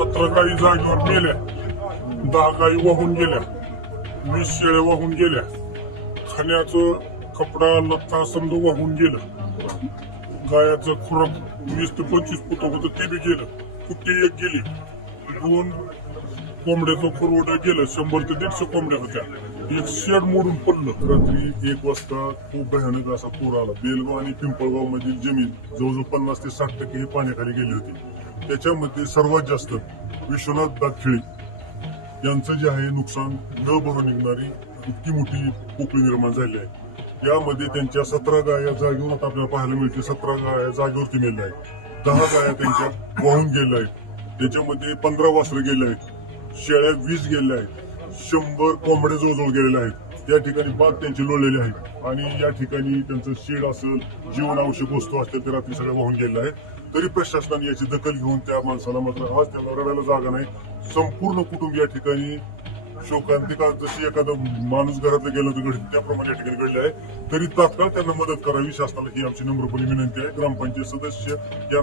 सतरा गायी जागेवर गेल्या. दहा गायी वाहून गेल्या. वीस शेळ्या वाहून गेल्या. खाण्याचं कपडा लत्ता समजा वाहून गेलं. गायाचं खुराक वीस ते पंचवीस फुट होतं ते बी गेलं. कुठे एक गेली. दोन कोंबड्याचं खुरवड गेलं. शंभर ते दीडशे कोंबड्या होत्या. एक शेड मोडून पडलं. रात्री एक वाजता खूप भयानक असा पूर आला. बेलगाव आणि पिंपळगाव मधील जमीन जवळजवळ पन्नास ते साठ टक्के हे पाण्याखाली गेली होती. त्याच्यामध्ये सर्वात जास्त विश्वनाथ दाखिळे यांचं जे आहे नुकसान न भरून निघणारी इतकी मोठी पोकळी निर्माण झाली आहे. यामध्ये त्यांच्या सतरा गाया जागेवर आता आपल्याला पाहायला मिळते सतरा गाया जागेवरती मेल्या आहेत. दहा गाया त्यांच्या वाहून गेल्या आहेत. त्याच्यामध्ये पंधरा वासरे गेले आहेत. शेळ्या वीस गेल्या आहेत. शंभर कोंबड्या जवळजवळ गेलेल्या आहेत. त्या ठिकाणी बाग त्यांची लोळलेली आहे. आणि या ठिकाणी त्यांचं शेड असेल जीवन आवश्यक वस्तू असतील ते रात्री सगळ्या वाहून गेलेलं आहे. तरी प्रशासनाने याची दखल घेऊन त्या माणसाला मात्र आज त्याला रडायला जागा नाही. संपूर्ण कुटुंब या ठिकाणी शोकांतिका जशी एखादा माणूस घरातलं गेलं तर त्याप्रमाणे या ठिकाणी घडले आहे. तरी तात्काळ त्यांना मदत करावी शासनाला ही आमची नम्रपणे विनंती आहे. ग्रामपंचायत सदस्य या